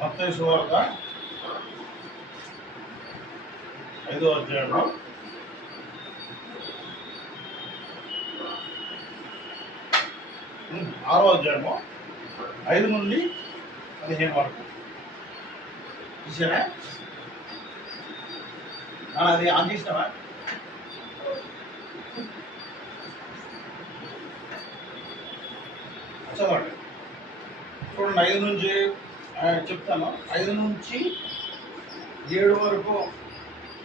మత్తయి సువార్త 5వ అధ్యాయంలో 6వ అధ్యాయము 5 నుండి 15 వరకు చూసారా? అది ఆన్ చేసినావా? చదవండి, చూడండి. 5 నుంచి చెప్తాను. 5 నుంచి 7 వరకు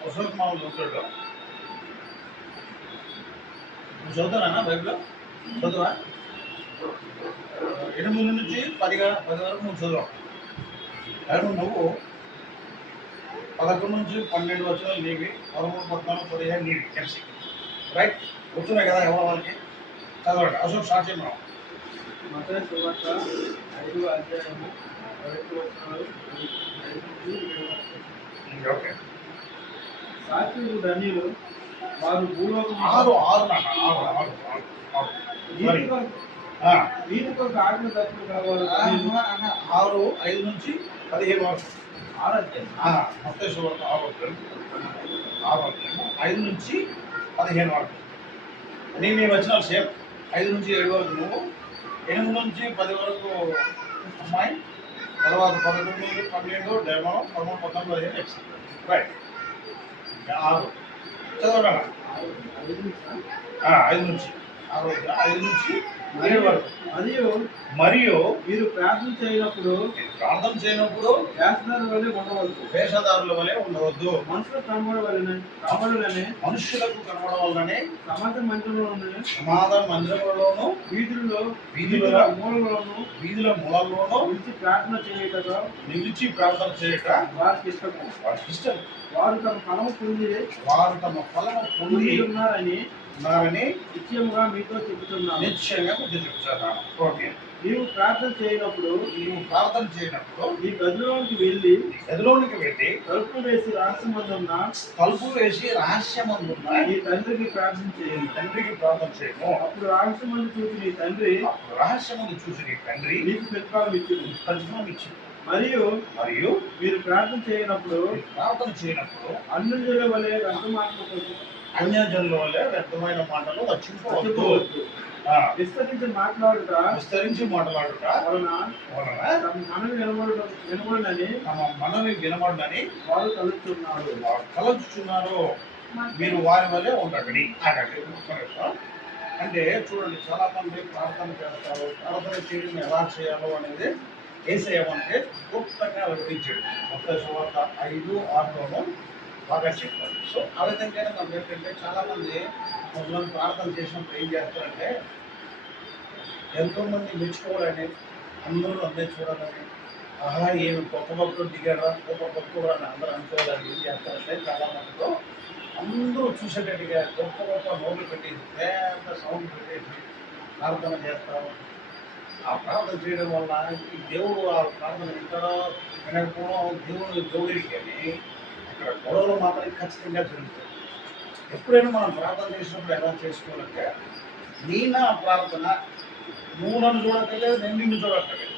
అశోక్ మామూలు చదువుతాడు. నువ్వు చదువుతానా బైబిల్లో? చదువా? 8 నుంచి 10 వరకు నువ్వు చదువు. కానీ నువ్వు 11 నుంచి 12 వచ్చిన నీవి, 13, 14, 15 నీవి కలిసి రైట్ కూర్చున్నాయి కదా ఎవరో వాళ్ళకి. చదవండి. అశోక్ స్టార్ట్ చేయమన్నాం. మత్తయి సువార్త 5వ అధ్యాయము 1 వచనాలు 5 నుంచి 7 వరకు. ఓకే. సాత్వికులు ధన్యులు, వారు భూలోకం వీటి కొరకు ఆజ్ఞ తప్పులు కావాలి. 5 నుంచి 15 వరకు 6 అధ్యాయం. మత్తయి సువార్త 6 5 నుంచి 15 వరకు నీ వచనాలు సేమ్. 5 నుంచి 7 వరకు నువ్వు, 8 నుంచి 10 వరకు అమ్మాయి, తర్వాత 11, 12, 13, 14, 15 నెక్స్ట్ రైట్. 6 చదవరా? 5 నుంచి 7 వరకు. మరియు మీరు ప్రార్థన చేయనప్పుడు వేషధారుల వలె ఉండవద్దు. మనుషులకు కనబడవలనే సమాజ మందిరంలోను వీధుల మూలల్లోనూ నిలిచి ప్రార్థన చేయట వారికి ఇష్టం. వారు తమ ఫలము పొంది ఉన్నారని నిశ్చయముగా మీతో చెబుతున్నాను. ఓకే. నీవు ప్రార్థన చేయనప్పుడు ఈ గదిలోనికి వెళ్ళి తలుపులు వేసి రహస్యమందున్న నీ తండ్రికి ప్రార్థన చేయము. అప్పుడు రహస్యమందు చూసి నీ తండ్రి నీకు ప్రతిఫలం ఇచ్చును. మరియు మీరు ప్రార్థన చేయనప్పుడు అన్యజనుల వలె వ్యర్థమైన మాటలు వచ్చిపోవద్దు. విస్తరించి మాట్లాడుట వలన మనవి వినబడని వారు తలుచుచున్నారు. మీరు వారి వల్లే ఉండండి. అంటే చూడండి, చాలా మంది ప్రార్థన చేస్తారు. ప్రార్థన చేయడం ఎలా చేయాలో అనేది ఏసేయమంటే గుప్తంగా వివరించాడు. మత్తయి సువార్త 5:6 బాగా చెప్పారు. సో ఆ విధంగానే మనం ఏంటంటే చాలామంది మొదలు ప్రార్థన చేసినప్పుడు ఏం చేస్తారంటే, ఎంతోమంది మెచ్చుకోవాలని, అందరూ చూడాలని, ఆహా ఏమి గొప్ప భక్తులు దిగారా, గొప్ప భక్తులు అని అందరూ అనుకోవాలని ఏం చేస్తారంటే, చాలామందిలో అందరూ చూసేటట్టుగా గొప్ప నోట్లు పెట్టేసి పెద్ద సౌండ్ పెట్టేసి ప్రార్థన చేస్తారు. ఆ ప్రార్థన చేయడం వల్ల ఈ దేవుడు ఆ ప్రార్థన వింటాడో వినకపోవడం దేవుడికి కానీ అక్కడ గొడవలు మాత్రం ఖచ్చితంగా జరుగుతాయి. ఎప్పుడైనా మనం ప్రార్థన చేసినప్పుడు ఎలా చేసుకోవాలంటే, నా ప్రార్థన నువ్వు నన్ను చూడక్కర్లేదు, నేను నిన్ను చూడక్కర్లేదు.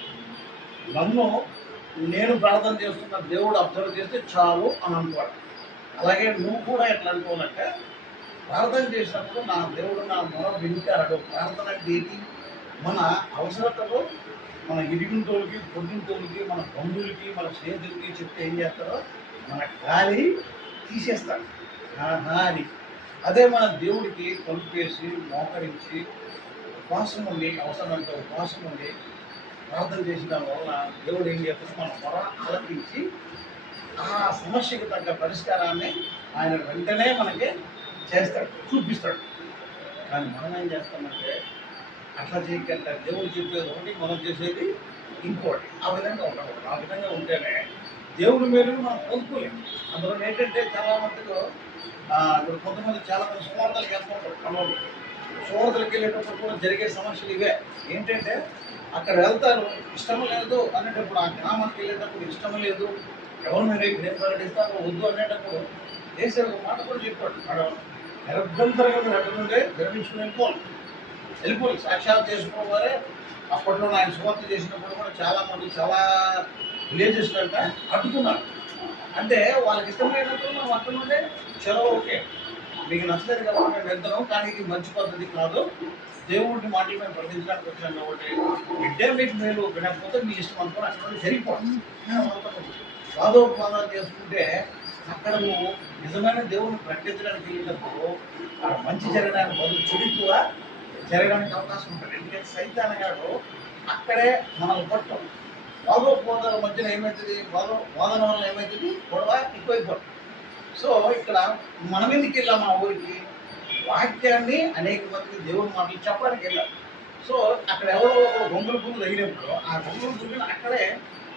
నేను ప్రార్థన చేస్తున్న దేవుడు అబ్జర్వ్ చేస్తే చాలు అని అనుకోవాలి. అలాగే నువ్వు కూడా ఎట్లా అనుకోవాలంటే, ప్రార్థన చేసినప్పుడు నా దేవుడు నా మొర వింటాడు. ప్రార్థన ఏంటి? మన అవసరతలో మన ఇరుగుంటోళ్ళకి, పొద్దుంటోళ్ళకి, మన బంధువులకి, మన స్నేహితులకి చెప్తే ఏం చేస్తారో మన గాలి తీసేస్తాడు అని. అదే మన దేవుడికి తలుపేసి మోకరించి ఉపవాసం ఉండి, అవసరమంటే ఉపవాసం ఉండి ప్రార్థన చేసిన వలన దేవుడు ఏం చేస్తాడో మన మొర ఆలకించి ఆ సమస్యకు తగ్గ పరిష్కారాన్ని ఆయన వెంటనే మనకి చేస్తాడు, చూపిస్తాడు. కానీ మనం ఏం చేస్తామంటే, అట్లా చేయకంటే దేవుడు చెప్పేది ఒకటి, మనం చేసేది ఇంకోటి. ఆ విధంగా ఉండకూడదు. ఆ విధంగా ఉంటేనే దేవుడి మేలు మనం పొందుకోలేము. అందులో ఏంటంటే చాలా మందిలో ఇప్పుడు కొంతమంది చాలామంది సువార్తలకు వెళ్తుంటారు. కమలు సువార్తలకు వెళ్ళేటప్పుడు కూడా జరిగే సమస్యలు ఇవే. ఏంటంటే అక్కడ వెళ్తారు, ఇష్టం లేదు అనేటప్పుడు, ఆ గ్రామానికి వెళ్ళేటప్పుడు ఇష్టం లేదు, ఎవరు మీరు నేను ప్రకటిస్తాను వద్దు అనేటప్పుడు దేశ ఒక మాట కూడా చెప్పాడు. మేడం నిరభ్యంతరంగా మీరు అక్కడ నుండే విరమించుకుని వెళ్ళిపోయి సాక్షాత్ చేసుకోవాలే. అప్పట్లో ఆయన సువార్త చేసినప్పుడు కూడా చాలామంది చాలా విలేజెస్లో అంటే అడ్డుకున్నారు. అంటే వాళ్ళకి ఇష్టమైనప్పుడు మనం అక్కడ నుండే చలో ఓకే మీకు నచ్చలేదు కాబట్టి మేము వెళ్తున్నాం, కానీ ఇది మంచి పద్ధతి కాదు, దేవుడి మాటలు మేము ప్రకటించడానికి వచ్చాం కాబట్టి బిడ్డే మీకు మేలు వినకపోతే మీ ఇష్టం అనుకుని అక్కడ నుండి జరిగిపోతుంది. వాదోపవాదాలు చేసుకుంటే అక్కడ నువ్వు నిజమైన దేవుడిని ప్రకటించడానికి వెళ్ళినప్పుడు ఆ మంచి జరగడానికి బదులు చెడు కూడా జరగడానికి అవకాశం ఉంటుంది. ఎందుకంటే సైతాన్ గారు అక్కడే మనల్ని పట్టం. వాదోపవాదాల మధ్యన ఏమవుతుంది, వాదన వల్ల ఏమవుతుంది, గొడవ ఎక్కువైపోతుంది. సో ఇక్కడ మనం ఎందుకు వెళ్ళాం ఆ ఊరికి, వాక్యాన్ని అనేక మందికి దేవుడి మాటలు చెప్పడానికి వెళ్ళాం. సో అక్కడ ఎవరో గొంగుల పురుగు తగినప్పుడు ఆ గొంగుల పురుగుని అక్కడే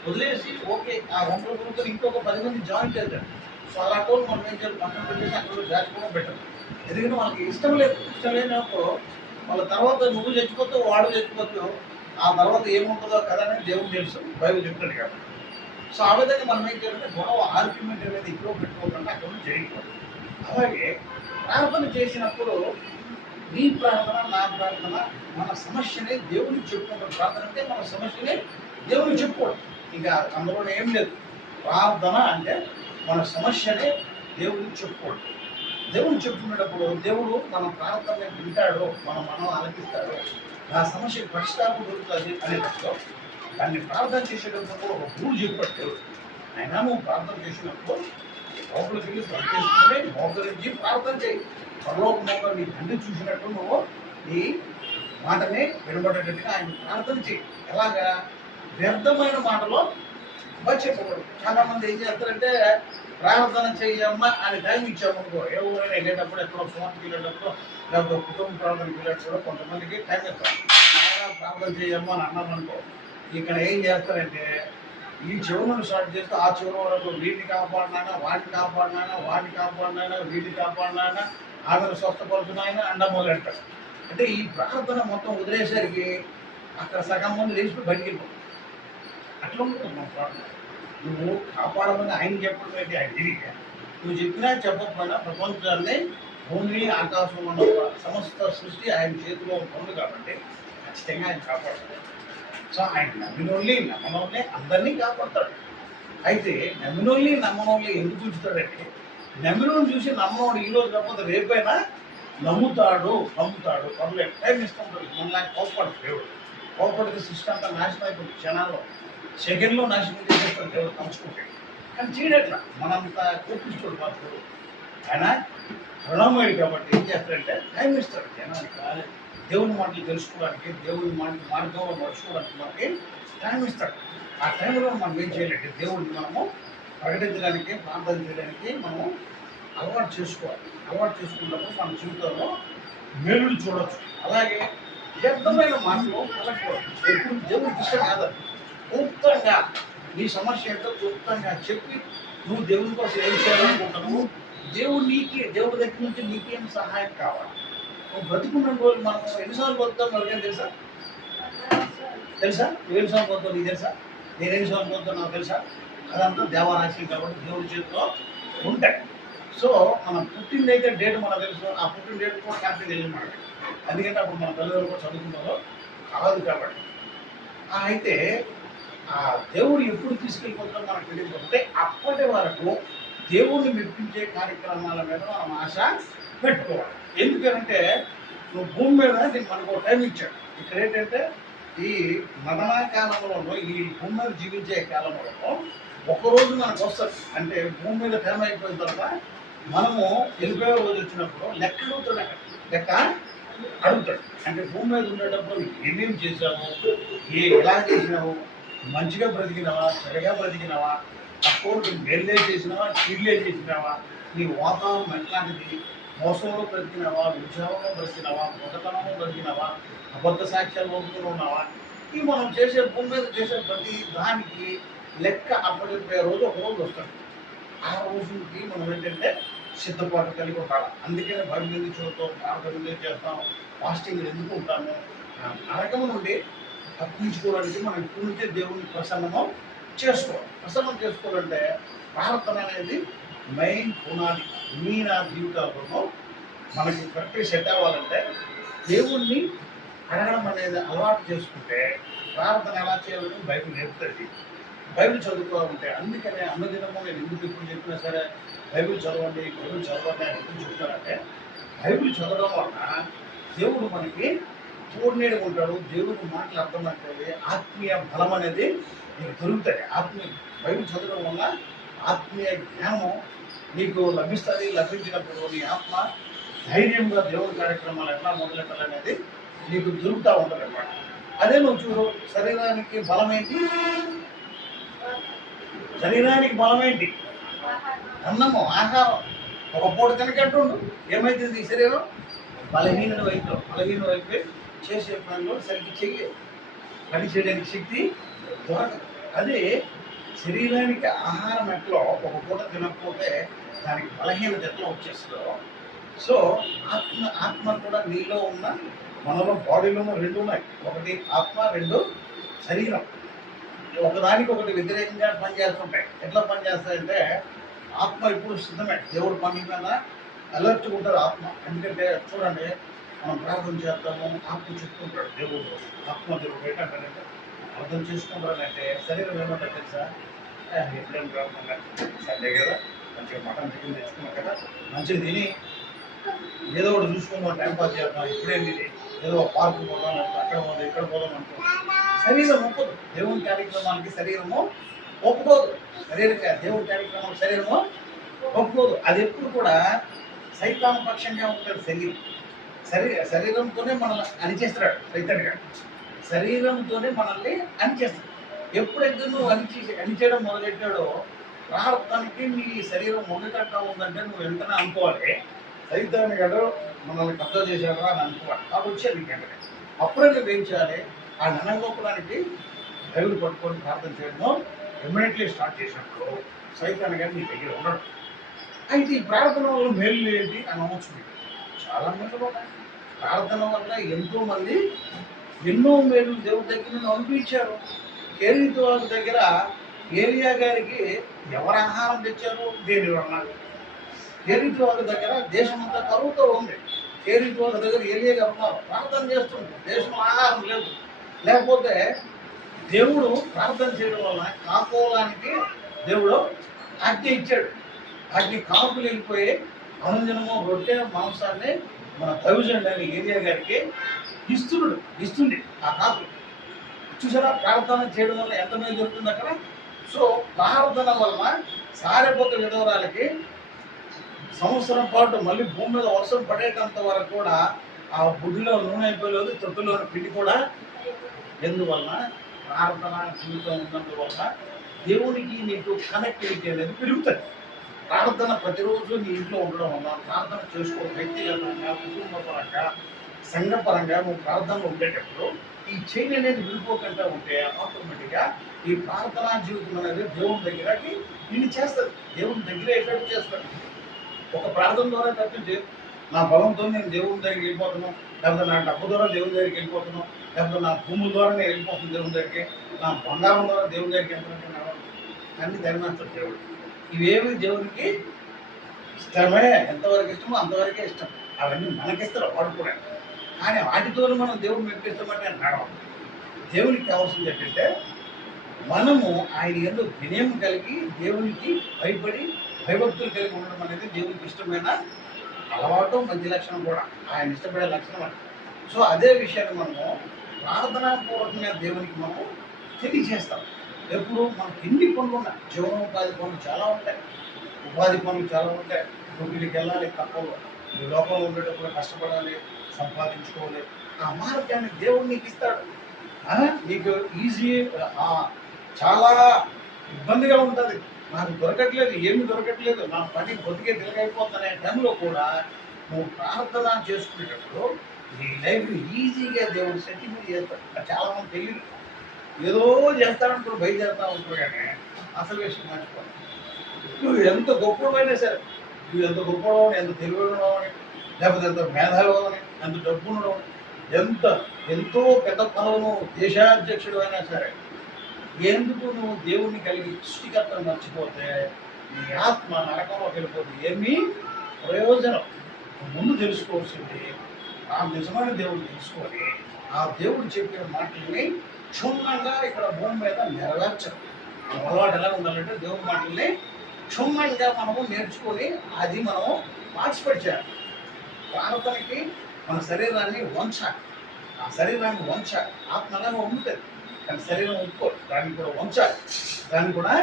వదిలేసి ఓకే ఆ గొంగుల పురుగుతో ఇంకొక 10 మంది జాయింట్ అవుతారు. సో అలాంటి వాళ్ళు మనం ఏం చేయాలి, పక్కన పెట్టేసి అక్కడ జాగ్రత్తగా పెట్టాలి. ఎందుకంటే వాళ్ళకి ఇష్టం లేనప్పుడు వాళ్ళ తర్వాత నువ్వు చచ్చిపోతావు, వాడు చచ్చిపోతావు, ఆ తర్వాత ఏముంటుందో కదా అని దేవుడు తెలుసు, బైబిల్ చెప్తాడు కాబట్టి. సో ఆ విధంగా మనం ఏం చేయాలంటే గొడవ ఆర్గ్యుమెంట్ అనేది ఎక్కువ పెట్టుకోకుండా అక్కడ నుంచి జరిగిపోతుంది. అలాగే ప్రార్థన చేసినప్పుడు నీ ప్రార్థన నా ప్రార్థన మన సమస్యని దేవునికి చెప్పుకుంటాం. ప్రార్థన అంటే మన సమస్యని దేవునికి చెప్పుకోవడం, ఇంకా అందులో ఏం లేదు. ప్రార్థన అంటే మన సమస్యని దేవునికి చెప్పుకోవడం. దేవుని చెప్పుకునేటప్పుడు దేవుడు మన ప్రార్థన వింటాడు, మనం ఆలకిస్తాడు, నా సమస్యకు పరిష్కారం దొరుకుతుంది అనేటప్పుడు దాన్ని ప్రార్థన చేసేటప్పుడు ఒక రూల్ చెప్పాడు దేవుడు. అయినా నువ్వు ప్రార్థన చేసినప్పుడు లోపలికి వెళ్ళి ప్రవేశించుకుని మోకరించి ప్రార్థన చేయి. పరలోక మోకరు నీ తండ్రి చూసినట్టు నువ్వు నీ మాటని వినబడేటట్టుగా ఆయన ప్రార్థన చేయి. ఎలాగా వ్యర్థమైన మాటలో చెప్పకూడదు. చాలా మంది ఏం చేస్తారంటే ప్రార్థన చేయమ్మా అని టైం ఇచ్చామనుకో, ఏ ఊరైనా వెళ్ళేటప్పుడు ఎక్కడో ఫోన్కి వెళ్ళేటప్పుడు లేకపోతే కుటుంబ ప్రార్థనకి వెళ్ళేటప్పుడు కొంతమందికి టైం ఇస్తాం. ప్రార్థన చేయమ్మా అని అన్నామనుకో, ఇక్కడ ఏం చేస్తారంటే ఈ చివరిని స్టార్ట్ చేస్తే ఆ చివరి వరకు వీటిని కాపాడినాయన, వాటిని కాపాడినాయన, వాటిని కాపాడినాయన, వీటిని కాపాడినాయన, ఆమెను స్వస్థపడుతున్నాయన అండ మొదలెట్టారు. అంటే ఈ ప్రార్థన మొత్తం వదిలేసరికి అక్కడ సగం మంది లేచిపోయి బయటికి వెళ్ళిపోతారు. అట్లా ఉంటుంది మన ప్రార్థన. నువ్వు కాపాడమని ఆయన చెప్పడం ఏంటి, ఆయన తిరిగి నువ్వు చెప్పినా చెప్పకపోయినా ప్రపంచాన్ని, భూమిని, ఆకాశం ఉన్న సమస్త సృష్టి ఆయన చేతిలో ఉంటుంది కాబట్టి ఖచ్చితంగా ఆయన కాపాడతాడు. సో ఆయన నమ్మనోళ్ళే అందరినీ కాపాడతాడు. అయితే నమ్మనోళ్ళే ఎందుకు చూస్తాడంటే నమ్మినోడు చూసి నమ్మనోడు ఈరోజు కాకపోతే రేపైనా నమ్ముతాడు. పర్లేదు టైం ఇస్తుంటాడు. మనలాగా కోపడతాడు దేవుడు. కోపడితే సృష్టి అంతా నాశనం అయిపోతుంది. క్షణాల్లో సెకండ్లో నాశనం చేసేస్తాడు దేవుడు తలుచుకుంటాడు. కానీ చేయడట్లా మనంతా కోపిస్తాడు మాకు. ఆయన రుణమయ్యాడు కాబట్టి ఏం చేస్తాడంటే టైం ఇస్తాడు జనానికి, దేవుని మాటలు తెలుసుకోవడానికి, దేవుని మార్గంలో నడుచుకోవడానికి మనకి టైం ఇస్తాడు. ఆ టైంలో మనం ఏం చేయాలంటే దేవుడిని మనము ప్రకటించడానికి, ప్రార్థన చేయడానికి మనము అలవాటు చేసుకోవాలి. అలవాటు చేసుకున్నప్పుడు మన జీవితంలో మేలులు చూడవచ్చు. అలాగే వ్యర్థమైన మాటలు కలగకూడదు. ఎప్పుడు దేవుడికి ఇష్టం కాదు. క్లుప్తంగా నీ సమస్య ఏంటో క్లుప్తంగా చెప్పి నువ్వు దేవుని కోసం ఏం చేయాలనుకుంటున్నావు, దేవుడి దగ్గర నుంచి నీకేం సహాయం కావాలి. నువ్వు బ్రతికున్న రోజు మనం ఎన్నిసార్లు బతుకుతాం ఎవరికైనా తెలుసా? నువ్వు ఎన్నిసార్లు బతుకుతావు నీకు తెలుసా? నేను ఎన్నిసార్లు బతుకుతావు నాకు తెలుసా? అదంతా దేవరాశి కాబట్టి దేవుడి చేతిలో ఉంటాయి. సో మనం పుట్టిన అయితే డేట్ మనకు తెలుసు, ఆ పుట్టిన డేట్ కూడా క్యాన్సిల్ చేయాలి మనకి. ఎందుకంటే అప్పుడు మన తల్లిదండ్రులు కూడా చదువుకున్నారో కాదు కాబట్టి. అయితే ఆ దేవుడు ఎప్పుడు తీసుకెళ్ళిపోతాడో మనకు తెలియకపోతే అప్పటి వరకు దేవుడిని మెప్పించే కార్యక్రమాల మీద మనం ఆశ పెట్టుకోవాలి. ఎందుకంటే నువ్వు భూమి మీద మనకు ఒక టైం ఇచ్చాడు. ఇక్కడ ఏంటంటే ఈ మరణా కాలంలో, ఈ భూమి మీద జీవించే కాలంలో ఒకరోజు మనకు వస్తుంది. అంటే భూమి మీద టైం అయిపోయిన తర్వాత మనము వెళ్ళిపోయే రోజు వచ్చినప్పుడు లెక్క అడుగుతాడు. అంటే భూమి మీద ఉండేటప్పుడు ఏమేమి చేసావు, ఎలా చేసినావు, మంచిగా బ్రతికినావా, చెడగా బ్రతికినావా, అప్పుడు మెల్లే చేసినావా, కీళ్ళే చేసినావా, నీ వాతావరణం ఎట్లాంటిది, మోసంలో బ్రతికినావా, ఉత్సాహంలో బ్రతికినావా, మొదటనంలో బ్రతికినావా, అబద్ధ సాక్ష్యాలు లోపుతూ ఉన్నావా. ఇవి మనం చేసే భూమి మీద చేసే ప్రతి దానికి లెక్క అప్పచెప్పే రోజు ఒక రోజు వస్తుంది. ఆ రోజుకి మనం ఏంటంటే సిద్ధపాటు కలిగి ఉండాలి. అందుకనే బైబిల్ ఎందుకు చూడతాం, ప్రార్థన ఎందుకు చేస్తాం, ఫాస్టింగ్ ఎందుకు ఉంటాము, నరకం నుండి తప్పించుకోవడానికి మనం ఇప్పుడు నుంచే దేవుని ప్రసన్నం చేసుకోవాలంటే ప్రార్థన అనేది మెయిన్ పునాది. మీ నా జీవితాల్లో మనకి కరెక్ట్గా సెట్ అవ్వాలంటే దేవుణ్ణి అడగడం అనేది అలవాటు చేసుకుంటే ప్రార్థన ఎలా చేయాలని బైబిల్ నేర్పుతుంది. బైబిల్ చదువుతూ ఉంటే. అందుకనే అన్నదినము నేను ఎందుకు ఇప్పుడు చెప్పినా సరే బైబిల్ చదవండి అని ఎందుకు చెప్తానంటే, బైబిల్ చదవడం వలన దేవుడు మనకి తోడునేడు ఉంటాడు. దేవుడి మాటలు అర్థమవుతుంది. ఆత్మీయ బలం అనేది నీకు దొరుకుతుంది. బైబిల్ చదవడం వల్ల ఆత్మీయ జ్ఞానం నీకు లభిస్తుంది. లభించినప్పుడు నీ ఆత్మ ధైర్యంగా దేవుడి కార్యక్రమాలు ఎట్లా మొదలెట్టాలనేది నీకు దొరుకుతూ ఉంటుంది అన్నమాట. అదే నువ్వు చూడు, శరీరానికి బలమేంటి? అన్నము, ఆహారం. ఒక పూట తినకట్టుండు ఏమైతుంది? ఈ శరీరం బలహీన వైపు చేసే పనిలో సరిగ్గా చెయ్యలేదు. పని చేయడానికి శక్తి దొరకదు. అదే శరీరానికి ఆహారం ఎట్లో ఒక పూట తినకపోతే దానికి బలహీనత ఎట్లా వచ్చేస్తుందో, సో ఆత్మ కూడా నీలో ఉన్న మనలో బాడీలోనూ రెండు ఉన్నాయి. ఒకటి ఆత్మ, రెండు శరీరం. ఒకదానికి ఒకటి వ్యతిరేకంగా పనిచేస్తుంటాయి. ఎట్లా పనిచేస్తాయంటే, ఆత్మ ఇప్పుడు సిద్ధమే దేవుడు పని మీద అలర్ట్గా ఉంటారు ఆత్మ. ఎందుకంటే చూడండి, మనం ప్రార్థన చేస్తాము, ఆత్మ చెప్తుంటాడు దేవుడు, దేవుడు ఏంటంటే అర్థం చేసుకుంటారంటే శరీరం ఏమంటారు తెలుసా? ఎప్పుడేం ప్రార్థన సండే కదా, మంచిగా మటన్ చికెన్ తెచ్చుకున్నాం కదా, మంచిగా తిని ఏదో ఒకటి చూసుకుందాం, టైం పాస్ చేద్దాం, ఇప్పుడేంటి ఏదో పార్కు పోదాం, అక్కడ పోదాం, ఇక్కడ పోదాం అనుకో. శరీరం ఒప్పుకోదు దేవుని కార్యక్రమాలకి. శరీరము ఒప్పుకోదు. దేవుని కార్యక్రమాలకు శరీరము ఒప్పుకోదు. అది ఎప్పుడు కూడా సైతాన్ పక్షంగా ఉంటుంది. శరీరంతోనే మనల్ని అణిచేస్తాడు సైతాన్ గారు. శరీరంతోనే మనల్ని అణిచేస్తాడు. ఎప్పుడైతే నువ్వు అణిచేయడం మొదలెట్టాడో, ప్రార్థనకి నీ శరీరం మొదలెట్టా ఉందంటే నువ్వు వెంటనే అనుకోవాలి, సైతాన్ గారు మనల్ని కబ్జా చేశాడు అని అనుకోవాలి. కాబట్టి వచ్చేది నీకు వెంటనే. అప్పుడే నువ్వు ఏం చేయాలి? ఆ ననంగొప్పడానికి బైబిల్ పట్టుకొని ప్రార్థన చేయడం ఇమ్మీడియట్లీ స్టార్ట్ చేసినప్పుడు సైతాన్ గారు నీ దగ్గర ఉండడు. అయితే ఈ ప్రార్థన వల్ల మేలు ఏంటి అని అనవచ్చు. చాలా మేలు. ప్రార్థన వల్ల ఎంతోమంది ఎన్నో మేలు దేవుడి దగ్గర నుండి అనిపించారు. కేరీతు వాళ్ళ దగ్గర ఏలియా గారికి ఎవరు ఆహారం తెచ్చారు? దేని వలన? కేరీతు వాళ్ళ దగ్గర దేశం అంతా కరువుతో ఉంది. కేరీతు వాళ్ళ దగ్గర ఏలియా గారు ఉన్నారు, ప్రార్థన చేస్తుంది. దేశంలో ఆహారం లేదు. లేకపోతే దేవుడు ప్రార్థన చేయడం వలన కాకోలానికి దేవుడు ఆజ్ఞ ఇచ్చాడు. ఆజ్ఞ కాకులు వెళ్ళిపోయి అనుదినము రొట్టె మాంసాన్ని మన దైవజనుడు అని ఏలియా గారికి ఇస్తుంది ఆ కాకులు. చూసారా ప్రార్థన చేయడం వల్ల ఎంత మేలు జరుగుతుంది అక్కడ. సో ప్రార్థన వలన సారెపోత విధవరాలకి సంవత్సరం పాటు మళ్ళీ భూమి మీద వర్షం పడేటంత వరకు కూడా ఆ బుడ్డిలో నూనె అయిపోలేదు, తొట్టులో పిండి కూడా. ఎందువలన? ప్రార్థన జీవితం ఉన్నందువలన దేవునికి నీకు కనెక్టివిటీ అనేది పెరుగుతుంది. ప్రార్థన ప్రతిరోజు నీ ఇంట్లో ఉండడం వల్ల, ప్రార్థన చేసుకోవడం వ్యక్తిగతంగా, కుటుంబపరంగా, సంఘపరంగా నువ్వు ప్రార్థనలో ఉండేటప్పుడు ఈ చైన్ అనేది విడిపోకుండా ఉంటే ఆటోమేటిక్గా ఈ ప్రార్థనా జీవితం అనేది దేవుని దగ్గరకి నిన్ను చేస్తుంది. దేవుని దగ్గర ఎఫెక్ట్ చేస్తుంది. ఒక ప్రార్థన ద్వారా తప్పించి నా బలంతో నేను దేవుని దగ్గరికి వెళ్ళిపోతున్నాను, లేకపోతే నా డబ్బు ద్వారా దేవుని దగ్గరికి వెళ్ళిపోతున్నాను, లేకపోతే నా భూముల ద్వారా నేను వెళ్ళిపోతున్నాను దేవుని దగ్గరికి, నా బంగారం ద్వారా దేవుని దగ్గరికి వెళ్తున్నట్టు అన్ని ధర్మేస్తాడు దేవుడు. ఇవేమి దేవునికి ఇష్టమే, ఎంతవరకు ఇష్టమో అంతవరకే ఇష్టం. అవన్నీ మనకిస్తారు వాడుకోవడానికి. కానీ వాటితో మనం దేవుడిని మెప్పిస్తామంటే నడవం. దేవునికి కావాల్సింది ఏంటంటే మనము ఆయన యందు వినయం కలిగి దేవునికి భయపడి భయభక్తులు కలిగి ఉండడం అనేది దేవునికి ఇష్టమైన అలవాటు, మంచి లక్షణం కూడా, ఆయన ఇష్టపడే లక్షణం అంటే. సో అదే విషయాన్ని మనము ప్రార్థనాపూర్వకంగా దేవునికి మనము తెలియజేస్తాం. ఎప్పుడు మనకు ఎన్ని పనులు ఉన్నాయి, జీవనోపాధి పనులు చాలా ఉంటాయి, ఉపాధి పనులు చాలా ఉంటాయి. డ్యూటీకి వెళ్ళాలి, తప్పదు. ఈ లోకంలో ఉండేటప్పుడు కష్టపడాలి, సంపాదించుకోవాలి. ఆ మార్గాన్ని దేవుడు నీకు ఇస్తాడు. నీకు ఈజీ, చాలా ఇబ్బందిగా ఉంటుంది, నాకు దొరకట్లేదు, ఏమి దొరకట్లేదు, నా పని బతికే తిరగైపోతుందనే టైంలో కూడా నువ్వు ప్రార్థన చేసుకునేటప్పుడు నీ లైఫ్ని ఈజీగా దేవుడు సెటిల్మెంట్ చేస్తాడు. చాలామంది తెలియదు, ఏదో చేస్తాడంటారు, బయలుదేరుతా ఉంటారు, కానీ అసలు విషయం మర్చిపోతాడు. నువ్వు ఎంత గొప్పవైనా సరే, నువ్వు ఎంత గొప్పవాడవని, ఎంత తెలివైనవాడని, లేకపోతే ఎంత మేధావని, ఎంత డబ్బునడం, ఎంతో పెద్ద పదవును, దేశాధ్యక్షుడు అయినా సరే, ఎందుకు నువ్వు దేవుణ్ణి కలిగి సృష్టికర్తను మర్చిపోతే నీ ఆత్మ నరకంలోకి వెళ్ళిపోతుంది. ఏమీ ప్రయోజనం. ముందు తెలుసుకోవాల్సింది ఆ నిజమైన దేవుడిని తెలుసుకొని ఆ దేవుడు చెప్పిన మాటల్ని క్షుణ్ణంగా ఇక్కడ భూమి మీద నెరవేర్చడం. మన అలవాటు ఎలా ఉండాలంటే దేవుని మాటల్ని క్షుణ్ణంగా మనము నేర్చుకొని అది మనము పార్టిసిపేట్ చేయాలి. ప్రార్థనకి మన శరీరాన్ని వంచాలి. ఆ శరీరాన్ని వంచాలి. ఆత్మ అలాగే ఉంటుంది కానీ శరీరం ఒప్పుకోదు. దాన్ని కూడా వంచాలి. దాన్ని కూడా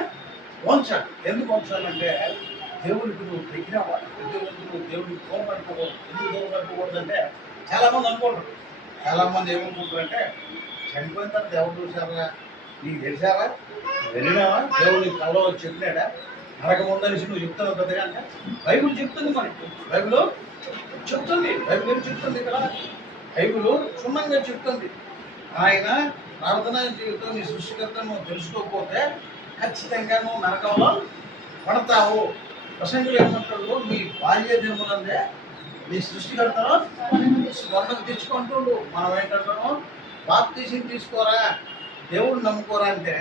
వంచాలి. ఎందుకు వంచాలంటే దేవుడికి నువ్వు తగ్గినవాడు. నువ్వు దేవుడికి దూరపడిపోకూడదు. ఎందుకు దూరపడిపోకూడదు అంటే చాలామంది అనుకుంటారు. చాలామంది ఏమనుకుంటారంటే చనిపోయిన తర్వాత దేవుడు చూసారా, నీకు తెలిసారా, వెళ్ళినావా, దేవుడు కళ్ళలో చెప్పినాడా, నరకముందనేసి నువ్వు చెప్తున్నావు పెద్దగా అంటే బైబిల్ చెప్తుంది. మనకి బైబిల్ చెప్తుంది. బైబిల్ ఏం చెప్తుంది ఇక్కడ? బైబిల్ క్షుణ్ణంగా చెప్తుంది. ఆయన ప్రార్థనా జీవితం నీ సృష్టికర్తను నువ్వు తెలుసుకోకపోతే ఖచ్చితంగా నువ్వు నరకంలో పడతావు. ప్రసంగులు ఏమంటాడు, మీ బాల్య దినములందే నీ సృష్టికర్తను స్వర్ణకు తెచ్చుకుంటుండు. మనం ఏంటంటాము, బాప్తీసం తీసుకోరా, దేవుడు నమ్ముకోరా అంటే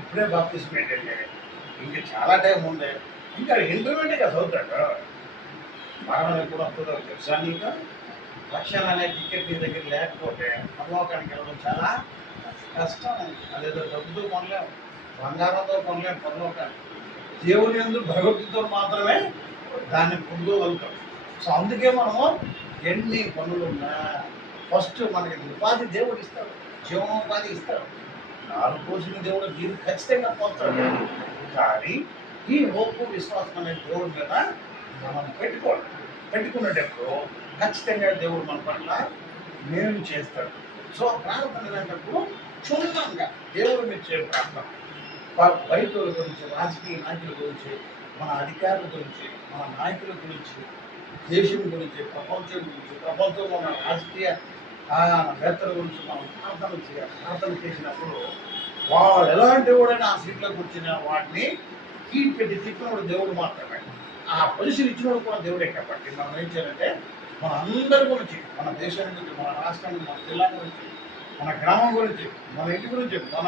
ఇప్పుడే బాప్తీసం ఏంటంటే ఇంకా చాలా టైం ఉంది, ఇంకా ఇంటర్మీడియట్గా చదువుతాడు. మరణం ఎప్పుడు వస్తుందో తెలుసా నీకు? లక్షణ అనే టికెట్ నీ దగ్గర లేకపోతే పరలోకానికి వెళ్ళడం చాలా కష్టం. అదేదో డబ్బుతో కొనలేము, బంగారంతో కొనలేము పరలోకాన్ని. దేవుని యందు భగవద్గీతతో మాత్రమే దాన్ని పొందగలుగుతాం. సో అందుకే మనము ఎన్ని పనులున్నా ఫస్ట్ మనకి ఉపాధి దేవుడు ఇస్తాడు, జీవనోపాధి ఇస్తాడు. 4 రోజులు దేవుడు మీరు ఖచ్చితంగా పోతాడు. కానీ ఈ హోపు విశ్వాసం అనే దేవుడి మీద మనం పెట్టుకునేటప్పుడు ఖచ్చితంగా దేవుడు మన పట్ల మేలు చేస్తాడు. సో ప్రార్థన అనేటప్పుడు క్షుణ్ణంగా దేవుడు మెచ్చే ప్రార్థన. బయటల గురించి, రాజకీయ నాయకుల గురించి, మన అధికారుల గురించి, మన నాయకుల గురించి, దేశం గురించి, ప్రపంచం గురించి, ప్రపంచంలో ఉన్న రాజకీయ వేత్తల గురించి మనం ప్రార్థన చేసినప్పుడు వాళ్ళు ఎలాంటి వాడైనా ఆ సీట్లో కూర్చున్న వాటిని కీట్ పెట్టి తిప్పినప్పుడు దేవుడు మాత్రమే. ఆ పొజిషన్ ఇచ్చినప్పుడు కూడా దేవుడే. కాబట్టి మనం ఏం చేయాలంటే మన అందరి గురించి, మన దేశం గురించి, మన రాష్ట్రం గురించి, మన జిల్లా గురించి, మన గ్రామం గురించి, మన ఇంటి గురించి, మన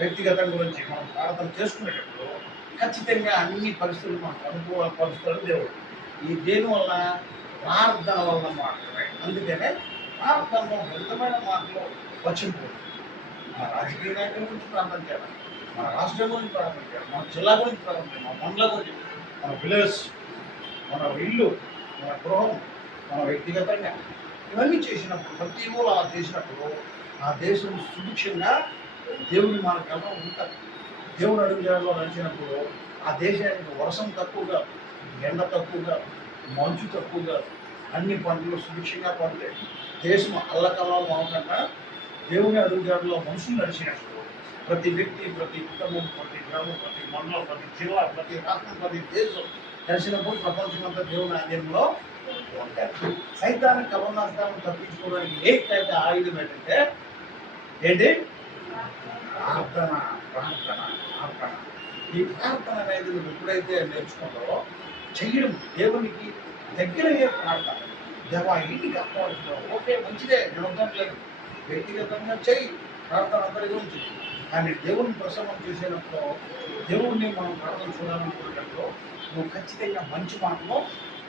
వ్యక్తిగతం గురించి మనం ప్రార్థన చేసుకునేటప్పుడు ఖచ్చితంగా అన్ని పరిస్థితులు మనకు అనుకూలపరుస్తాడు దేవుడు. ఈ దేని వల్ల? ప్రార్థన వల్ల మాత్రమే. అందుకనే ప్రార్థనలో విధమైన మాటలు వచ్చింది. మన రాజకీయ నాయకుల గురించి ప్రార్థన చేయాలి, మన రాష్ట్రం గురించి ప్రార్థన చేయాలి, మన జిల్లా గురించి ప్రార్థన చేయాలి, మన మండలం గురించి, మన విలేజ్, మన ఇల్లు, మన గృహం, మన వ్యక్తిగతంగా ఇవన్నీ చేసినప్పుడు, ప్రతి ఊరు అలా చేసినప్పుడు ఆ దేశం సుభిక్షంగా దేవుని మార్గంలో ఉంటారు. దేవుడు అడుగుజాడలో నడిచినప్పుడు ఆ దేశానికి వర్షం తక్కువగా, ఎండ తక్కువగా, మంచు తక్కువగా, అన్ని పంటలు సుభిక్షంగా పండుతాయి. దేశం అల్లకల్లం అవకుండా దేవుని అడుగుజాడలో మనుషులు నడిచినప్పుడు ప్రతి వ్యక్తి, ప్రతి కుటుంబం, ప్రతి గ్రామం, ప్రతి మండలం, ప్రతి జిల్లా, ప్రతి రాష్ట్రం, ప్రతి దేశం కలిసినప్పుడు ప్రపంచమంతా దేవుని ఆధీనంలో ఉంటారు. సైతాన్ని కవర్ణాస్తాలను తప్పించుకోవడానికి ఏకైతే ఆయుధం ఏంటంటే ఏంటి? ప్రార్థన. ప్రార్థన ప్రార్థన ఈ ప్రార్థన అనేది నువ్వు ఎప్పుడైతే నేర్చుకుంటావో చెయ్యడం దేవునికి దగ్గరయ్యే ప్రార్థన. దేవా ఇంటికి కాపాడుతావు, ఓకే మంచిదే, నేను వద్దట్లేదు, వ్యక్తిగతంగా చెయ్యి ప్రార్థన అందరి గురించి. కానీ దేవుని ప్రసన్నం చేసేటప్పుడు, దేవుడిని మనం ప్రార్థన చూడాలనుకునేటప్పుడు నువ్వు ఖచ్చితంగా మంచి మాటలు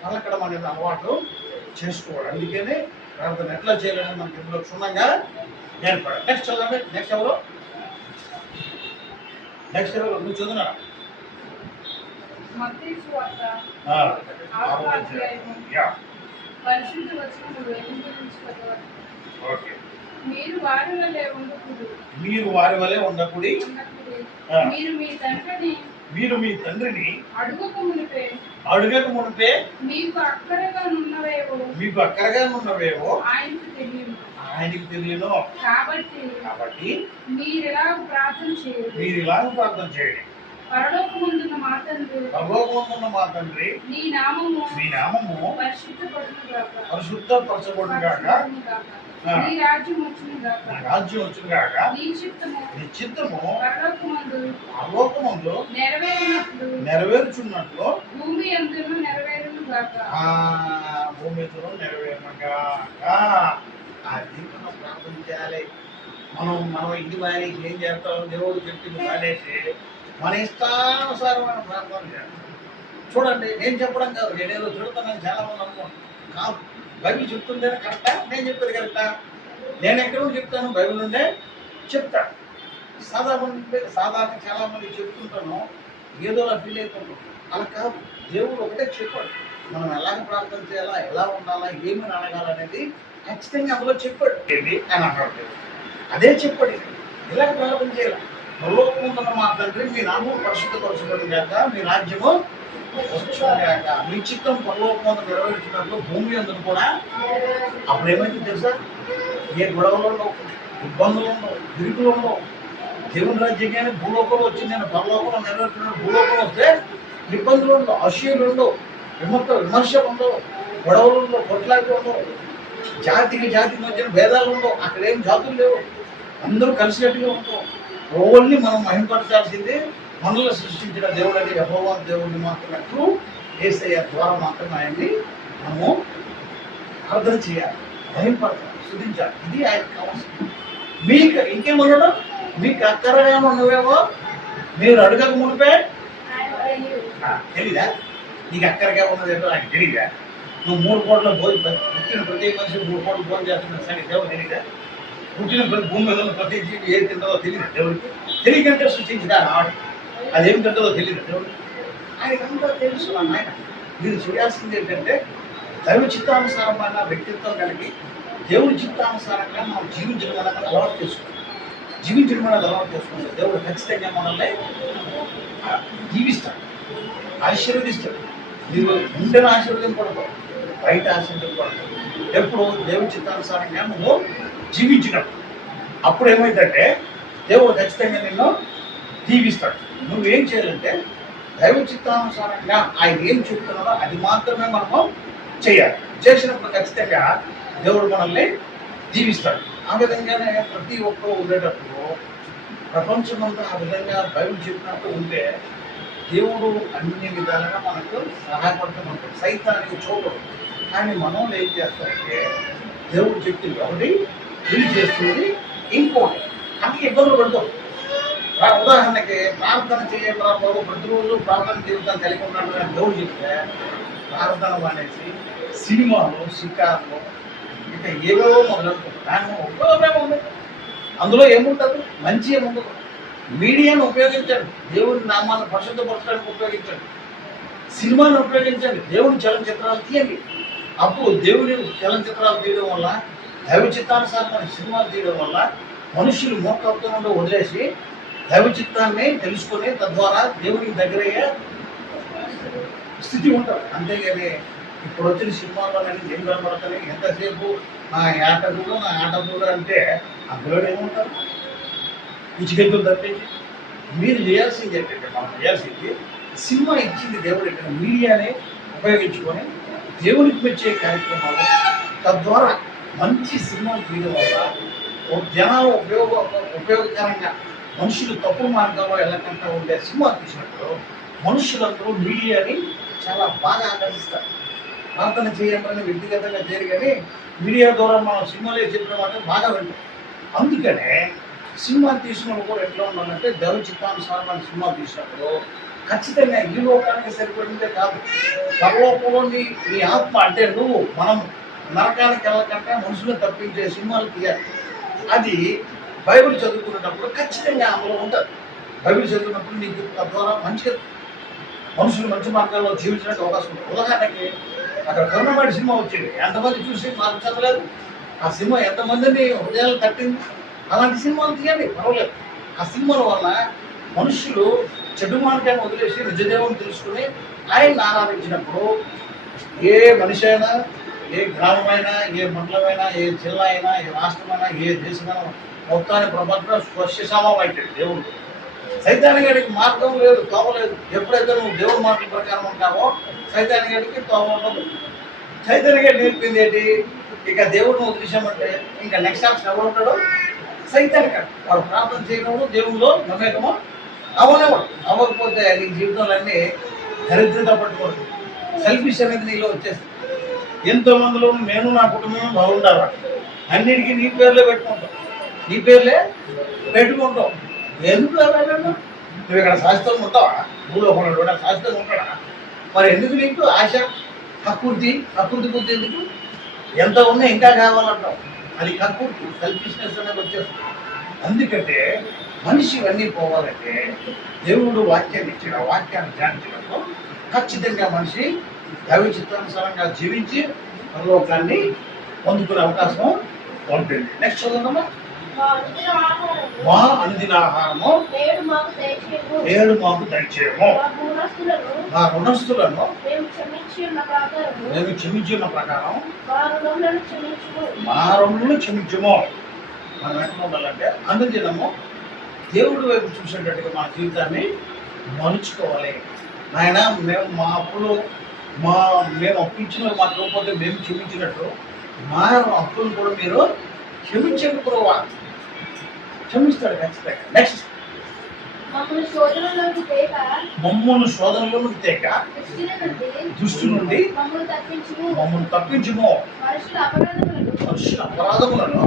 పలకడం అనేది అలవాటు చేసుకోవాలి. అందుకనే ప్రార్థన ఎట్లా చేయాలని మనకి ఇందులో క్షుణ్ణంగా నేర్పడాలి. నెక్స్ట్ చదవండి. నెక్స్ట్ ఎవరు? నువ్వు చదువునా? మీరు వారి వలె ఉండకుడి. మీరు మీ తండ్రిని అడుగక మునిపే మీకు అక్కరగా నున్నవేవో ఆయనకి తెలియను. కాబట్టి మీరు ఇలాగ ప్రార్థన చేయండి. పరలోకమందున్న మా తండ్రి, నీ నామము పరిశుద్ధపరచబడును గాక. నీ రాజ్యం వచ్చును గాక. నీ చిత్తము పరలోకమందు నెరవేరుచున్నట్లు భూమి యందును నెరవేరును గాక. భూమి యందును నెరవేరును గాక. అది మనం ప్రార్థన చేయాలి. మనం ఇంటి బాగా ఏం చేస్తాం? దేవుడు చెప్పింది బాడేసి మన ఇష్టానుసారమైన ప్రార్థన చేయాలి. చూడండి, నేను చెప్పడం కాదు, నేనేదో తిడుతున్నాను చాలా మంది అనుకోండి. కాదు, బైబిల్ చెప్తుంటేనే కరెక్టా? నేను చెప్పేది కరెక్టా? నేను ఎక్కడ నుండి చెప్తాను? బైబిల్ నుండే చెప్తాను. సాధారణ చాలా మంది చెప్తుంటాను, ఏదోలా ఫీల్ అవుతుంటాం. అలా కాదు, దేవుడు ఒకటే చెప్పాడు మనం ఎలాగ ప్రార్థన చేయాలా, ఎలా ఉండాలా, ఏమని అడగాలనేది ఖచ్చితంగా అందులో చెప్పాడు. ఏంటి అని అన్నాడు. అదే చెప్పాడు, ఇలాగ ప్రార్థన చేయాలి. పరలోకముందున్న మా తండ్రి, మీ నామం పరిశుద్ధపరచబడిన గాక, మీ రాజ్యము వచ్చుగాక, మీ చిత్తం పరలోకమందు నెరవేర్చినట్లు భూమి అందును కూడా. అప్పుడు ఏమైంది తెలుసా? ఏ గొడవలు ఉండవు, ఇబ్బందులు ఉండవు, ఇరుకులు ఉండవు. దేవుని రాజ్యంగానే భూలోకంలో వచ్చింది. నేను పరలోకంలో నెరవేర్చినట్టు భూలోకంలో వస్తే ఇబ్బందులు ఉండవు, అసూయలు ఉండవు, విమర్శలు ఉండవు, గొడవలు ఉండవు, కొట్లాటలు ఉండవు, జాతికి జాతికి మధ్యన భేదాలు ఉండవు. అక్కడ ఏం జాతులు లేవు, అందరూ కలిసికట్టుగా ఉంటాం. ఓన్లీ మనం మహిమపరచాల్సింది మనలో సృష్టించిన దేవుడు అంటే యెహోవా దేవుడిని మాత్రమే, ట్రూ యేసయ్య ద్వారా మాత్రమే ఆయన్ని మనము ప్రార్థన చేయాలి, మహిమపరచాలి, స్తుతించాలి. ఇది ఆయనకు కావాల్సింది. మీకు ఇంకేమన్నాడు? మీకు అక్కరగా ఉన్నవేమో మీరు అడగక మునిపే తెలీదా? నీకు అక్కరగా ఉన్నదేమో నాకు తెలీదా? నువ్వు 3 కోట్ల పుట్టిన ప్రతి మనిషి 3 కోట్ల భోజనం చేస్తున్న సంగతి దేవుడు తెలీదా? పుట్టిన ప్రతి భూమి మీద ప్రతి జీవి ఏది తింటుందో తెలియదు దేవుడికి. తెలియకంటే సృష్టించడా ఆడు, అదేం తింటుందో తెలియదు దేవుడు. ఆయనకంతా తెలుసు. ఆయన మీరు చేయాల్సింది ఏంటంటే దైవ చిత్తానుసారమైన వ్యక్తిత్వం కలిగి దేవుడి చిత్తానుసారంగా మనం జీవించడం అనేది అలవాటు చేసుకుంటాం. దేవుడు ఖచ్చితంగా మనల్ని జీవిస్తాడు, ఆశీర్వదిస్తాడు. మీరు గుండెను ఆశీర్వదింపడతావు, బయట ఆశీర్వదింపడతావు. ఎప్పుడు దేవుడి చిత్తానుసారంగా నువ్వు జీవించినప్పుడు అప్పుడు ఏమైందంటే దేవుడు ఖచ్చితంగా నిన్ను జీవిస్తాడు. నువ్వేం చేయాలంటే దైవ చిత్తానుసారంగా ఆయన ఏం చెప్తున్నాడో అది మాత్రమే మనము చేయాలి. చేసినప్పుడు ఖచ్చితంగా దేవుడు మనల్ని జీవిస్తాడు. ఆ విధంగానే ప్రతి ఒక్కరు ఉండేటప్పుడు ప్రపంచమంతా ఆ విధంగా బైబిల్ చెప్పినట్టు ఉంటే దేవుడు అన్ని విధాలుగా మనకు సహాయపడుతూ ఉంటాడు. సైతానికి చూడడు. కానీ మనం ఏం చేస్తామంటే దేవుడు చెప్తుంది ఒకటి, వీళ్ళు చేస్తుంది ఇంకోటి, అన్ని ఇబ్బందులు పడతాం. ఉదాహరణకి ప్రార్థన చేయండి రా బాబు, ప్రతిరోజు ప్రార్థన జీవితాన్ని కలిగి ఉన్నాడు అని దేవుడు చెప్తే ప్రార్థన మానేసి సినిమాలు, షికార్లు, ఇంకా ఏవేవో మొదలెడుతుంది. దాని ఉపయోగమే ఉంది. అందులో ఏముంటుంది? మంచి ఏముండదు. మీడియాను ఉపయోగించండి, దేవుని నామాన్ని పరిశుద్ధపరచడానికి ఉపయోగించండి. సినిమాను ఉపయోగించండి, దేవుని చలనచిత్రాలు తీయండి. అప్పుడు దేవుని చలనచిత్రాలు తీయడం వల్ల, దైవ చిత్తానుసారమైన సినిమాలు తీయడం వల్ల మనుషులు మోకవుతూ వదిలేసి దైవ చిత్తాన్ని తెలుసుకొని తద్వారా దేవునికి దగ్గరయ్యే స్థితి ఉంటారు. అంతేగాని ఇప్పుడు వచ్చిన సినిమాల్లో ఏం కనబడతాయి, ఎంతసేపు నా ఆటలు అంటే అందులో ఏముంటారు? పిచ్చికెక్కులు తప్పించి మీరు చేయాల్సింది ఏంటంటే, మనం చేయాల్సింది సినిమా ఇచ్చింది దేవుడు ఇక్కడ మీడియాని ఉపయోగించుకొని దేవునికి మెచ్చే కార్యక్రమాలు, తద్వారా మంచి సినిమాలు తీయడం వల్ల జనాలు ఉపయోగకరంగా మనుషులు తప్పు మార్గంలో వెళ్ళకుండా ఉండే సినిమా తీసినప్పుడు మనుషులందరూ మీడియాని చాలా బాగా ఆకర్షిస్తారు. ప్రార్థన చేయాలని వ్యక్తిగతంగా చేయరు, కానీ మీడియా ద్వారా మనం సినిమాలే చెప్పిన మాట బాగా వింటాం. అందుకనే సినిమా తీసినప్పుడు కూడా ఎట్లా ఉండాలంటే దైవ చిత్తానుసారమైన సినిమా తీసినప్పుడు ఖచ్చితంగా ఈ లోకానికి సరిపడిందే కాదు, పరలోకంలో నీ ఆత్మ అంటే మనం నరకానికి వెళ్ళకంటే మనుషులను తప్పించే సినిమాలు తీయాలి. అది బైబిల్ చదువుకునేటప్పుడు ఖచ్చితంగా అందులో ఉంటుంది. బైబిల్ చదివినప్పుడు నీకు తద్వారా మంచిగా మనుషులు మంచి మార్గాల్లో జీవించడానికి అవకాశం ఉంటుంది. ఉదాహరణకి అక్కడ కరుణమాడి సినిమా వచ్చింది, ఎంతమంది చూసి మాకు చదవలేదు? ఆ సినిమా ఎంతమందిని హృదయాలు తట్టింది? అలాంటి సినిమాలు తీయండి, పర్వాలేదు. ఆ సినిమాల వల్ల మనుషులు చెడు మార్గాన్ని వదిలేసి నిజదేవుని తెలుసుకుని ఆయన్ని ఆరాధించినప్పుడు ఏ మనిషి అయినా, ఏ గ్రామమైనా, ఏ మండలమైనా, ఏ జిల్లా అయినా, ఏ రాష్ట్రమైనా, ఏ దేశమైనా మొత్తాన్ని ప్రపంచంలో స్వస్యసమం అవుతాడు దేవుడు. సైతానిగాడికి మార్గం లేదు, తోవలేదు. ఎప్పుడైతే నువ్వు దేవుడి మాటల ప్రకారం ఉంటావో సైతానిగాడికి తోవ ఉండదు. సైతానిగాడు నేర్పింది ఏంటి? ఇక దేవుడిని వదిలేసామంటే ఇంకా నెక్స్ట్ ఆప్షన్ ఎవరు ఉంటాడు? సైతానిగాడు. వాడు ప్రార్థన చేయడం దేవుడిలో నమ్మకము అవ్వకపోతే నీ జీవితంలో అన్నీ దరిద్రత పట్టుకోవద్దు. సెల్ఫిష్ అనేది నీలో వచ్చేస్తుంది. ఎంతో మందిలో నేను నా కుటుంబం బాగుండాలి, అన్నిటికీ నీ పేర్లే పెట్టుకుంటావు, నీ పేర్లే పెట్టుకుంటావు. ఎందుకు అలాగే? నువ్వు ఇక్కడ శాస్త్రం ఉంటావా? భూలోకంలో కూడా శాస్త్రం ఉంటాడా? మరి ఎందుకు నీకు ఆశ, కక్కుర్తి బుద్ధి ఎందుకు? ఎంత ఉన్నా ఇంకా కావాలంటావు. అది కక్కుర్తి, సెల్ఫిష్నెస్ అనేది వచ్చేస్తుంది. అందుకంటే మనిషి ఇవన్నీ పోవాలంటే దేవుడు వాక్యాన్ని ఇచ్చిన వాక్యాన్ని ధ్యానించినప్పుడు ఖచ్చితంగా మనిషి దైవ చిత్తానుసారంగా జీవించి పరలోకాన్ని పొందుకునే అవకాశం ఉంటుంది. నెక్స్ట్ చదువుదామా. మా అనుదిన ఆహారము నేడు మాకు దయచేయము, మా రుణస్తులను మేము క్షమించిన ప్రకారం మా రుణములను క్షమించము. మనం ఎట్లా ఉండాలంటే అనుదినము దేవుడి వైపు చూసేటట్టుగా మన జీవితాన్ని మలుచుకోవాలి. నాయన మేము మా అప్పులు మేము అప్పించిన మాకు ఇవ్వకపోతే మేము క్షమించినట్టు మా అప్పులు కూడా మీరు క్షమించండి కూడా క్షమిస్తాడు ఖచ్చితంగా. నెక్స్ట్ మమ్మల్ని శోధనలోకి తేక దుష్టు నుండి మమ్మల్ని తప్పించుము. మనుషుల అపరాధములను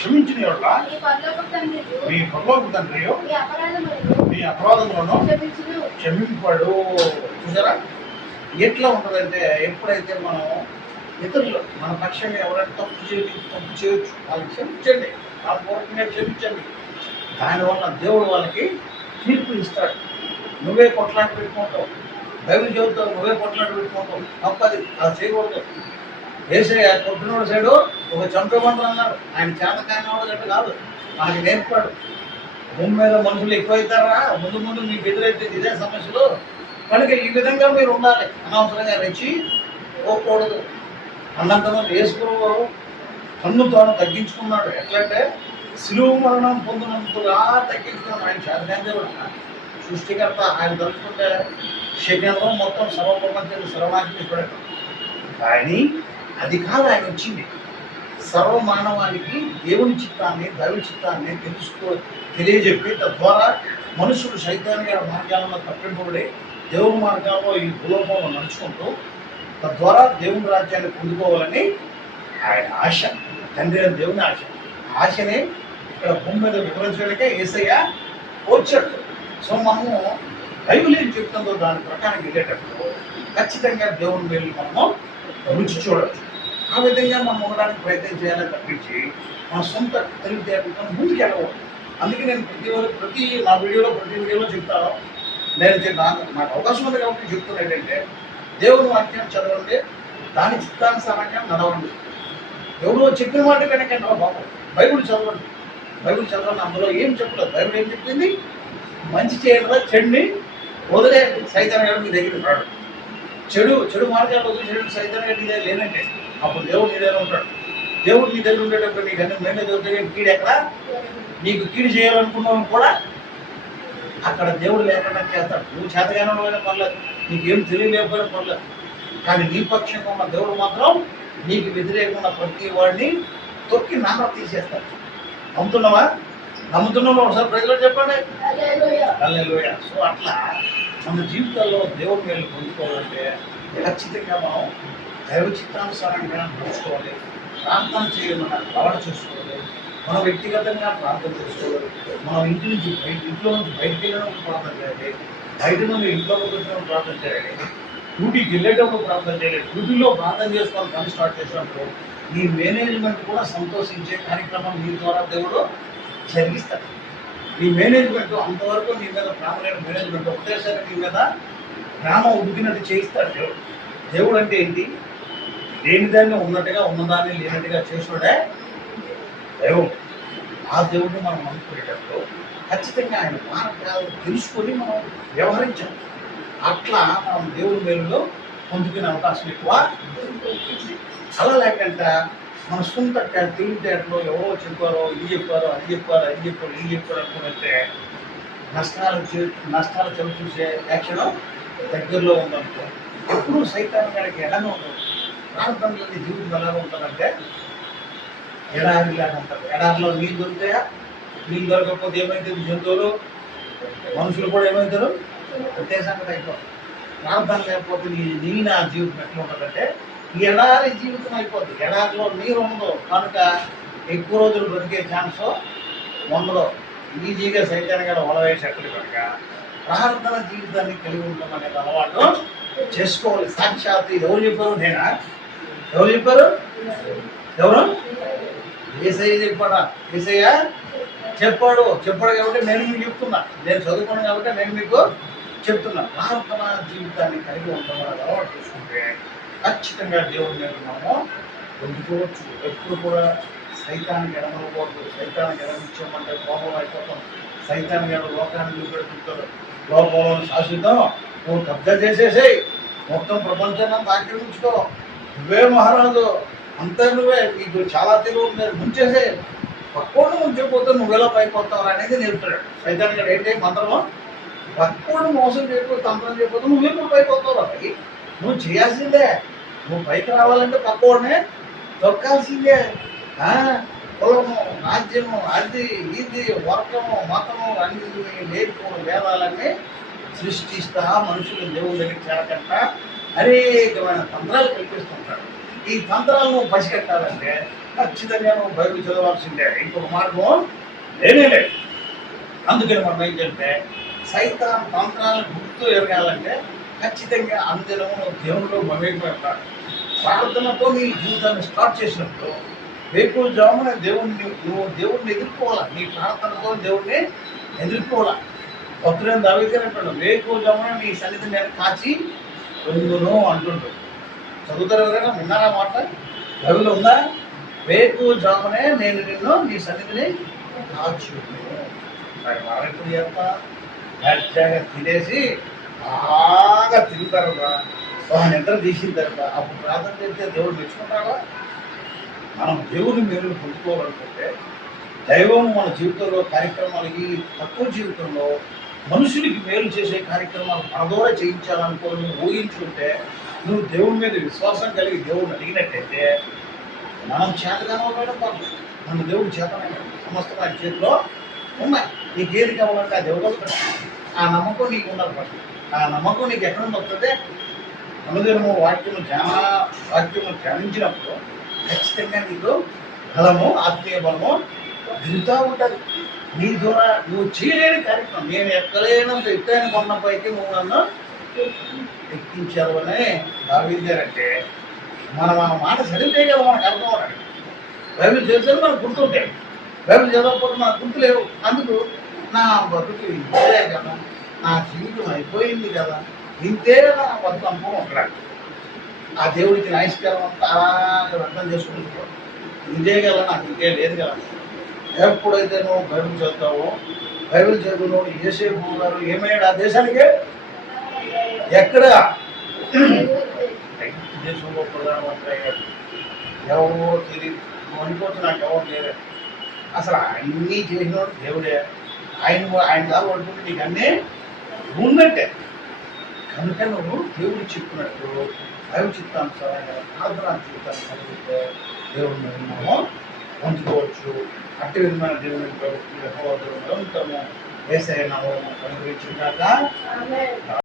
క్షమించిన యెడల మీ పరలోకపు తండ్రి మీ అపరాధములను క్షమింపడు. చూసారా ఎట్లా ఉంటుందంటే, ఎప్పుడైతే మనం ఇతరులు మన పక్షంగా ఎవరైనా తప్పు చేయొచ్చు వాళ్ళకి క్షమించండి, వాళ్ళ పూర్వకంగా క్షమించండి. దానివల్ల దేవుడు వాళ్ళకి తీర్పు ఇస్తాడు. నువ్వే కొట్లాట పెట్టుకుంటావు, బైబిల్ చెబుతావు, నువ్వే కొట్లాట పెట్టుకుంటావు, తప్పది, అది చేయకూడదు. ఏసయ్య కొట్టినోడు సైడు ఒక చంపేమంటారు అన్నారు. ఆయన చేతకాయనోడు గట్టు కాదు, మనకి నేర్పాడు. భూమి మీద మనుషులు ఎక్కువైతారా, ముందు మీకు ఎదురైతే ఇదే సమస్యలు. కనుక ఈ విధంగా మీరు ఉండాలి. అనవసరంగా రెచ్చి పోకూడదు. అన్నంతమంది వేసుకున్నారు తన్ను తాను తగ్గించుకున్నాడు. ఎట్లంటే శిలువ మరణం పొందినంతగా తగ్గించుకున్నాడు. ఆయన చేతకాయన సృష్టికర్త. ఆయన తలుచుకుంటే శరీరంలో మొత్తం సర్వప్రపంచాన్ని సర్వనాశించబడాడు. కానీ అది కాదు, ఆయన వచ్చింది సర్వ మానవానికి దేవుని చిత్తాన్ని దైవ చిత్తాన్ని తెలియజెప్పి తద్వారా మనుషులు సైతాన్య మార్గాలను తప్పింపబడి దేవుని మార్గాల్లో ఈ భూలోకంలో నడుచుకుంటూ తద్వారా దేవుని రాజ్యాన్ని పొందుకోవాలని ఆయన ఆశ, తండ్రి అని దేవుని ఆశ. ఆశని ఇక్కడ భూమి మీద వివరించడానికే యేసయ్య వచ్చాడు. సో మనము బైబిల్ ఏం చెప్తుందో దాని ప్రకారం వెళ్ళేటప్పుడు ఖచ్చితంగా దేవుని వెళ్ళి మనము రుచి చూడవచ్చు. ఆ విధంగా మనం ఉండడానికి ప్రయత్నం చేయాలని తప్పించి మన సొంత తెలివితేటలతో ముందుకు వెళ్ళవచ్చు. అందుకే నేను ప్రతి వీడియోలో చెప్తాను. నేను నాకు అవకాశం ఉంది కాబట్టి చెప్తున్నా ఏంటంటే, దేవుని వాక్యాన్ని చదవండి, దాని చిత్తానుసారంగా నడవండి. ఎవరో చెప్పిన మాట కనుక బాబు బైబిల్ చదవండి. అందులో ఏం చెప్పలేదు. బైబిల్ ఏం చెప్పింది? మంచి చేయడం చెడుని వదిలేయండి, సైతాన్ గారు మీ దగ్గర రాడు. చెడు మార్గాలు వదిలేసేయండి, సైతాన్ గారు నీ దగ్గర లేనంటే అప్పుడు దేవుడు నీ దగ్గర ఉంటాడు. దేవుడు నీ దగ్గర ఉండేటప్పుడు నీకు అన్ని మేమే దొరికే కీడు ఎక్కడ? నీకు కీడు చేయాలనుకున్నావు కూడా అక్కడ దేవుడు లేకుండా చేస్తాడు. నువ్వు చేతగానే పర్లేదు, నీకేం తెలియలేకపోయినా పర్లేదు, కానీ నీ పక్షంగా ఉన్న దేవుడు మాత్రం నీకు వ్యతిరేకంగా ప్రతి వాడిని తొక్కి నాన్న తీసేస్తాడు. నమ్ముతున్నావా? ఒకసారి ప్రజలు చెప్పండి హల్లెలూయా. సో అట్లా మన జీవితాల్లో దేవుడి మేలు పొందుకోవాలంటే ఖచ్చితంగా మనం దైవ చిత్తానుసారంగా నడుచుకోవాలి. ప్రార్థన చేయమని అలవాటు చేసుకోవాలి. మనం వ్యక్తిగతంగా ప్రార్థన చేసుకోవాలి. మనం ఇంట్లో నుంచి బయటికి వెళ్ళినప్పుడు ప్రార్థన చేయాలి, బయట నుండి ఇంట్లోకి వచ్చినప్పుడు ప్రార్థన చేయాలి, డ్యూటీకి వెళ్ళేటప్పుడు ప్రార్థన చేయాలి. డ్యూటీలో ప్రార్థన చేసుకోవాలి. పని స్టార్ట్ చేసినప్పుడు నీ మేనేజ్మెంట్ కూడా సంతోషించే కార్యక్రమం నీ ద్వారా దేవుడు జరిగిస్తాడు. నీ మేనేజ్మెంట్ అంతవరకు నీ మీద ప్రేమ లేని మేనేజ్మెంట్ ఒకటేసారి నీ మీద ప్రేమ ఉడికినట్టు చేయిస్తాడు. దేవుడు అంటే ఏంటి? లేని దాన్ని ఉన్నట్టుగా, ఉన్నదాన్ని లేనట్టుగా చేసినోడే దైవం. ఆ దేవుడిని మనం అనుకునేటప్పుడు ఖచ్చితంగా ఆయన మార్గాలు తెలుసుకొని మనం వ్యవహరించాలి. అట్లా మనం దేవుడి మేలులో పొందుకునే అవకాశం ఎక్కువ. అలా లేకుండా మన సొంత తెలివితేటలో ఎవరో చెప్పారో, ఇది చెప్పారు అనుకుంటే నష్టాలు చవి చూసే యాక్షన్ దగ్గరలో ఉందనుకో. ఎప్పుడు సైతాన్ గారికి ఎలాగ ఉంటుంది? ప్రాంతంలోని జీవితం ఎలాగ ఉంటుందంటే ఎడారిలాగా ఉంటుంది. ఎడారిలో నీళ్ళు దొరుకుతాయా? నీళ్ళు దొరకకపోతే ఏమవుతుంది? జంతువులు, మనుషులు కూడా ఏమవుతారు? అంతే సంగతి అయిపోతుంది. ప్రాంతం లేకపోతే నీ నా జీవితం ఎట్లా ఉంటుందంటే ఎడారి జీవితం అయిపోతుంది. ఎడారిలో నీరు ఉండదు కనుక ఎక్కువ రోజులు బ్రతికే ఛాన్స్ ఉండదు. ఈజీగా సైతాన్ గారు వలవేసేట్లు కనుక ప్రార్థన జీవితాన్ని కలిగి ఉండడం అనేది అలవాటు చేసుకోవాలి. సాక్షాత్ ఇది ఎవరు చెప్పారు? నేనా? ఎవరు చెప్పారు? ఎవరు? యేసయ్య చెప్పాడా? యేసయ్య చెప్పాడు కాబట్టి నేను మీకు చెప్తున్నా. నేను చదువుకున్నాను కాబట్టి నేను మీకు చెప్తున్నా. ప్రార్థన జీవితాన్ని కలిగి ఉండడం వల్ల అలవాటు చేసుకుంటే ఖచ్చితంగా దేవుడి మీద మనము పొందుకోవచ్చు. ఎప్పుడు కూడా సైతానికి ఎడమకూడదు. సైతానికి ఎడమిచ్చామంటే కోపం అయిపోతాం. సైతానికి ఎడ లోకాన్ని చూపెడుతుంటారు. లోకంలో శాశ్వతం నువ్వు కబ్జా చేసేసేయి, మొత్తం ప్రపంచాన్ని ఆక్రమించుకో, నువ్వే మహారాజు, అంతా నువ్వే, నీకు చాలా తెలివి ఉంది, ముంచేసే, పక్కోడు ముంచిపోతే నువ్వెలా పైపోతావు అనేది నేర్పుతాడు సైతానికి. ఏంటి మంత్రము? పక్కోడు మోసం చేయకపోతే, తంత్రం చేయకపోతే నువ్వెప్పుడు పైపోతావు అవి. నువ్వు చేయాల్సిందే. నువ్వు పైకి రావాలంటే పక్కోడనే తొక్కాల్సిందే. కులము, రాజ్యము, అది ఇది, వర్గము, మతము అన్ని లేకపోవడం వేదాలన్నీ సృష్టిస్తా మనుషులు దేవుని దగ్గర చేరకుండా అనేకమైన తంత్రాలు కల్పిస్తుంటాడు. ఈ తంత్రాలను నువ్వు పసిగట్టాలంటే ఖచ్చితంగా నువ్వు బైబిల్ చదవాల్సిందే. ఇంకొక మార్గం లేనే లేదు. అందుకని మనం ఏంటంటే సైతాన్ తంత్రాలను గుర్తు ఎరగాలంటే ఖచ్చితంగా అనుదినము నువ్వు దేవునిలో మమేకమైపోతాడు. ప్రార్థనతో నీ జీవితాన్ని స్టార్ట్ చేసినప్పుడు వేకువ జామున నువ్వు దేవుడిని ఎదుర్కోవాలా. నీ ప్రార్థనతో దేవుడిని ఎదుర్కోవాలా. భక్తులైన దావీదు అంటాడు, వేకువ జామున నీ సన్నిధిని నేను కాచి ఉందును అంటుంటాడు. చదువుతారు ఎవరైనా? విన్నారా మాట? బైబిల్లో ఉందా? వేకువ జామునే నేను నిన్ను నీ సన్నిధిని కాచి మరి మనం ఎప్పుడు చేస్తా? గట్టిగా తినేసి బాగా తిరుగుతారు, నిద్ర తీసిన తర్వాత అప్పుడు ప్రార్థన చేస్తే దేవుడు మెచ్చుకుంటావా? మనం దేవుని మేలును పొందుకోవాలనుకుంటే దైవం మన జీవితంలో కార్యక్రమాలు, ఈ తక్కువ జీవితంలో మనుషులకి మేలు చేసే కార్యక్రమాలు మన ద్వారా చేయించాలనుకోని నువ్వు ఊహించుకుంటే, నువ్వు దేవుని మీద విశ్వాసం కలిగి దేవుడిని అడిగినట్టయితే మనం చేతగానో మేడం కాదు, మన దేవుడు చేతనైనా సమస్త వారి చేతిలో ఉన్నాయి. నీకు ఏది కావాలంటే ఆ దేవుడు వస్తాడు. ఆ నమ్మకం నీకు ఉండాలి. పట్టు ఆ నమ్మకం నీకు ఎక్కడ వస్తుంది? అనుదినము వాక్యము ధ్యానించినప్పుడు ఖచ్చితంగా నీకు బలము, ఆత్మీయ బలము దిగుతూ ఉంటుంది. నీ ద్వారా నువ్వు చేయలేని కార్యక్రమం, నేను ఎక్కలేనంత ఎత్తైన కొండపైకి నువ్వు నన్ను ఎక్కించారు అని దావీదు గారంటే మనం ఆ మాట చదివితే కదా మనకు అర్థం అవుతాడు. బైబిల్ చదివితే మనకు గుర్తుంటాయి. బైబిల్ చదవకపోతే మనకు గుర్తులేవు. అందుకు నా బతుకు ఇంతే కదా, నా జీవితం అయిపోయింది కదా, ఇంతే కదా నా బతుకు అనుభవం ఉంటాడు. ఆ దేవుడికి నైష్కారం అంతా అలాగే అర్థం చేసుకుంటున్నాడు. ఇదే కదా, నాకు ఇంకే లేదు కదా. ఎప్పుడైతే నువ్వు బైబిల్ చదువుతావో, బైబిల్ చదువులో యేసేపు గారు ఏమయ్యాడు ఆ దేశానికి? ఎక్కడ? దేశంలో ప్రధానమంత్రి అయ్యాడు. ఎవరో తెలియదు. నువ్వు అనుకోవచ్చు నాకు ఎవరు లేదు. అసలు అన్నీ చేసినవాడు దేవుడే. ఆయన కాదు పడుకుంటే నీకు అన్నీ ఉన్నట్టే. కనుక నువ్వు దేవుడు చెప్పినట్టు బైబిల్ చిత్తానుసారంగా ప్రార్థన జీవితాన్ని చదివితే దేవుడిని మనము పొందుకోవచ్చు. అట్టి విధమైన దేవుని నిరంతరము యేసయ్య నామమున అనుగ్రహించుగాక.